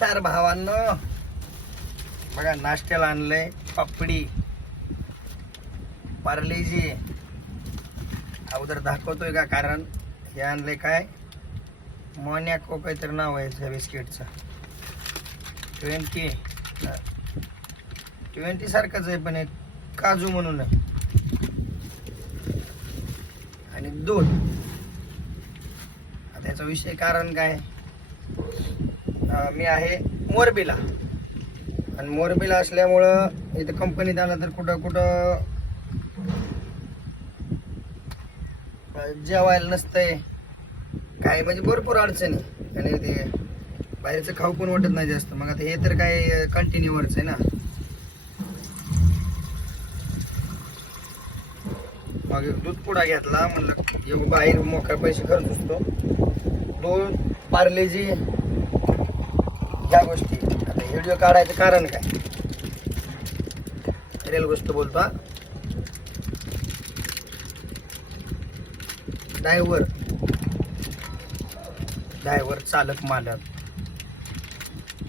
नमस्कार भावांनो, बघा नाश्त्याला आणलंय पापडी पार्लेजी. अगोदर दाखवतोय का, कारण हे आणलंय काय मोनॅको काहीतरी नाव आहे त्या बिस्किटचं. 20 सारखंच आहे, पण एक काजू म्हणून आहे. आणि दूध. त्याचा विषय कारण काय, मी आहे मोरबीला, आणि मोरबीला असल्यामुळं इथं कंपनीत आलं तर कुठं कुठं जेवायला नसतंय काय, म्हणजे भरपूर अडचणी. आणि ते बाहेरचं खाऊ पण वाटत नाही जास्त. मग आता हे तर काय कंटिन्यूवरच आहे ना. मग दूध पुडा घेतला, म्हणलं बाहेर मोकळा पैसे खर्च असतो. 2 पार्लेजी ह्या गोष्टी. आता व्हिडिओ काढायचं कारण काय, रिअल गोष्ट बोलतो. ड्रायव्हर चालक मालक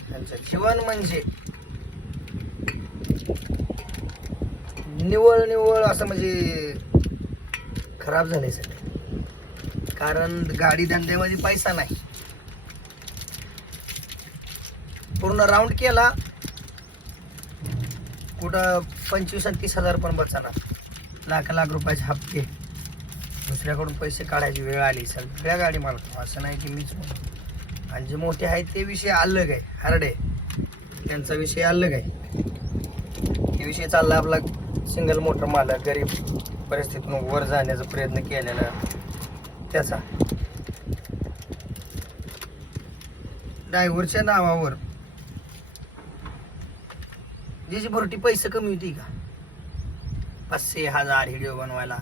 त्यांचं जीवन म्हणजे निवळ असं, म्हणजे खराब झालंय सगळं. कारण गाडी धंद्यामध्ये पैसा नाही. पूर्ण राऊंड केला कुठं 25 आणि 30 हजार पण बचाना. लाख रुपयाचे हप्ते, दुसऱ्याकडून पैसे काढायची वेळ आली. सगळ्या गाडी मालक, असं नाही की मीच म्हणतो. आणि जे मोठे आहेत ते विषय अलग आहे, हार्डे त्यांचा विषय अलग आहे. हे विषय चालला आपला सिंगल मोटर मालक, गरीब परिस्थितीतून वर जाण्याचा प्रयत्न केलेला त्याचा. ड्रायव्हरच्या नावावर जी भरटी पैसे कमी होती का, 500,000 व्हिडिओ बनवायला,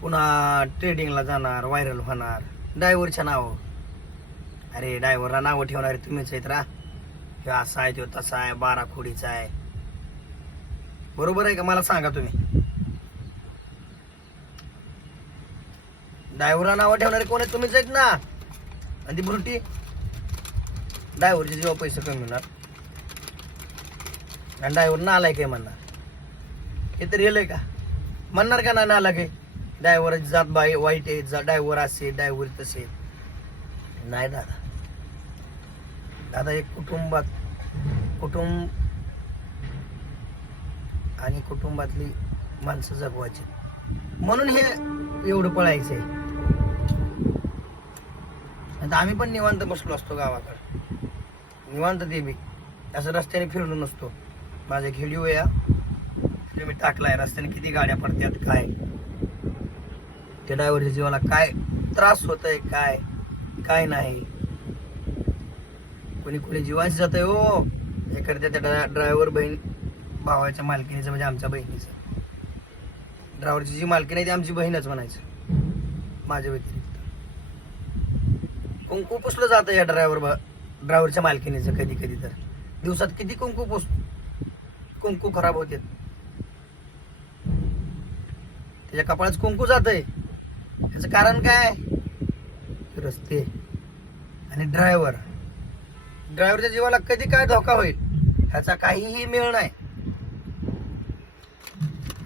पुन्हा ट्रेडिंगला जाणार, व्हायरल होणार ड्रायव्हरच्या नावावर. अरे ड्रायव्हरला नावं ठेवणारे तुम्हीच आहेत रा. हे असा आहे, तो तसा आहे, 12 खोडीचा आहे. बरोबर आहे का, मला सांगा तुम्ही. ड्रायव्हरला नावं ठेवणारे कोण आहेत, तुम्हीच आहेत ना. आणि ती भरटी ड्रायव्हरचे जेव्हा पैसे कमी होणार आणि ड्रायव्हर नालाय काय म्हणणार, हे तर येलंय का, म्हणणार का ना नाला काय. ड्रायव्हर जात बाई वाईट आहे, ड्रायव्हर असे, ड्रायव्हर तसे नाही दादा. दादा एक कुटुंब आणि कुटुंबातली माणसं जगवायची, म्हणून हे एवढं पळायचंय. आता आम्ही पण निवांत बसलो असतो गावाकडे, निवांत ते बी असं रस्त्याने फिरलो नसतो. माझा एक व्हिडिओ या मी टाकलाय, रस्त्याने किती गाड्या पडतात, काय त्या ड्रायव्हरच्या जीवाला काय त्रास होत आहे, काय नाही. कोणी जीवांशी जात आहे हो. एखाद्या त्या ड्रायव्हर बहीण भावाच्या मालकीनीचं, म्हणजे आमच्या बहिणीचं. ड्रायव्हरची जी मालकीन आहे ती आमची बहीणच म्हणायचं माझ्या व्यतिरिक्त. कुंकू पुसलं जातं या ड्रायव्हरच्या मालकीनीचं. कधी तर दिवसात किती कुंकू खराब होते. त्याच्या कपाळात कुंकू जातंय, त्याचं कारण काय, रस्ते आणि ड्रायव्हरच्या जीवाला कधी काय धोका होईल ह्याचा काहीही मेळ नाही.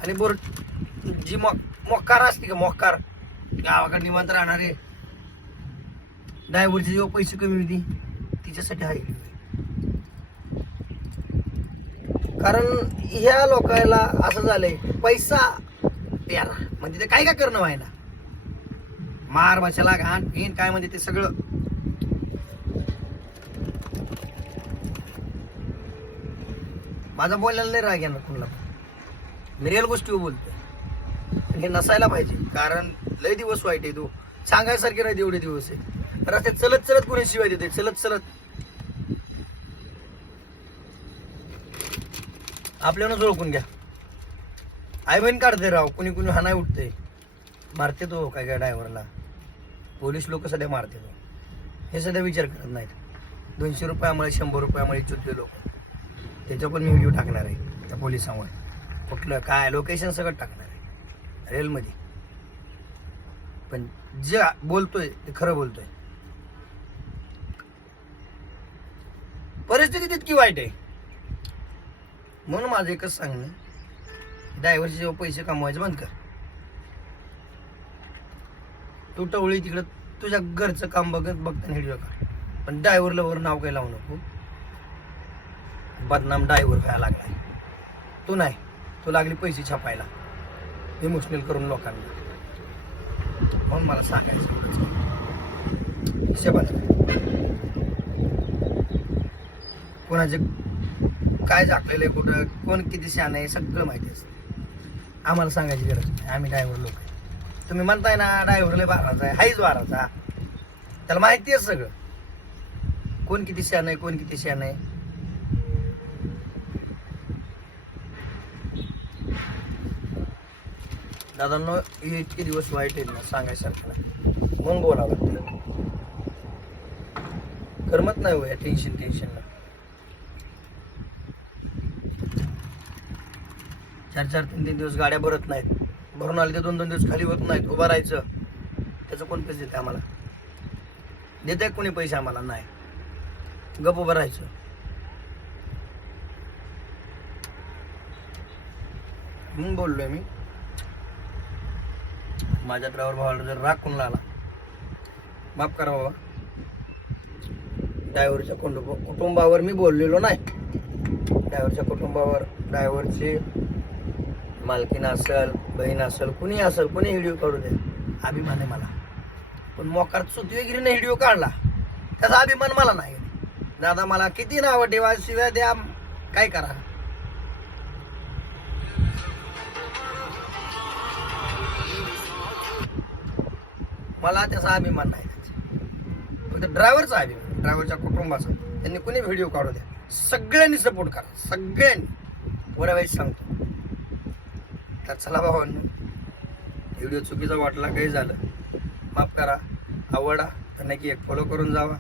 आणि जी मोक्कार असते का, मोक्कार गावाकडे निवांत राहणारे, ड्रायव्हरचे जेव्हा पैसे कमी होती तिच्यासाठी आहे. कारण ह्या लोकांना असं झालंय, पैसा प्यारा म्हणजे ते काय करणं व्हायला, मार मशाला घाण पिण काय म्हणजे ते सगळं. माझा बोलायला नाही राग येणार कुणाला, मी रिअल गोष्टी बोलतोय. हे नसायला पाहिजे, कारण लय दिवस वाईट आहे. तू सांगायसारखे नाही एवढे दिवस आहे. रस्त्यात चलत कोणी शिवाय देते, चलत आपल्याला ओळखून घ्या. आई बहीण काढते राव, कुणी हा नाही उठते, मारते तो काय ड्रायव्हरला. पोलीस लोक सध्या मारते तो, हे सध्या विचार करत नाहीत. 200 रुपयामुळे 100 रुपयामुळे चुकते लोक. त्याच्यावर पण मी व्हिडिओ टाकणार आहे त्या पोलिसांवर, कुठलं काय लोकेशन सगळं टाकणार आहे रिअलमध्ये. पण जे बोलतोय ते खरं बोलतोय. परिस्थिती तितकी वाईट आहे. म्हणून माझं एकच सांगणं, ड्रायव्हरचे जेव्हा पैसे कमवायचे बंद कर. तू टवळी तिकडं तुझ्या घरचं काम बघताना व्हिडिओ काढ, पण ड्रायव्हरला वर नाव काही लावू नको. बदनाम ड्रायव्हर व्हायला लागलाय. तू नाही, तू लागली पैसे छापायला, इमोशनल करून लोकांना. म्हणून मला सांगायचं कोणाचे काय झाकलेलं आहे, कुठं कोण किती शहाणा आहे सगळं माहिती असतं. आम्हाला सांगायची गरज नाही, आम्ही ड्रायव्हर लोक आहे. तुम्ही म्हणताय ना ड्रायव्हरला बाराचा आहे, हाईच बाराचा, त्याला माहिती आहे सगळं कोण किती शहाणा आहे, कोण किती शहाणा आहे. दादांनो हे इतके दिवस वाईट आहेत ना सांगायसारखं नाही. म्हणून बोलावं लागतं. करमत नाही हो या टेन्शन. 4-4, 3-3 दिवस गाड्या भरत नाहीत. भरून आले ते 2-2 दिवस खाली होत नाहीत. उभं राहायचं, त्याचं कोण पैसे देते आम्हाला? देत आहे कोणी पैसे आम्हाला? नाही. गप उभं राहायचं. म्हणून बोललोय मी, माझ्या ड्रायव्हर भावाला जर राग कोणला आला, माफ करा बाबा. ड्रायव्हरच्या कुटुंबावर मी बोललेलो नाही. ड्रायव्हरच्या कुटुंबावर, ड्रायव्हरची मालकीन असेल, बहीण असेल, कुणी असेल, कुणी व्हिडिओ काढू दे, अभिमान आहे मला. पण मोकार चुतवेगिरीने व्हिडिओ काढला त्याचा अभिमान मला नाही. दादा मला किती नावं ठेवा, शिवाय द्या, काय करा, मला त्याचा अभिमान नाही. फक्त ड्रायव्हरचा अभिमान, ड्रायव्हरच्या कुटुंबाचा. त्यांनी कोणी व्हिडिओ काढू द्या, सगळ्यांनी सपोर्ट करा, सगळ्यांनी. पुऱ्या वेळेस सांगतो. तर चला भावांनो, व्हिडिओ चुकीचा वाटला, काही झालं माफ करा. आवडा तर नक्की एक फॉलो करून जावा,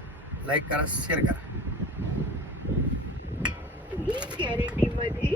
लाईक करा, शेअर करा. गॅरंटी मध्ये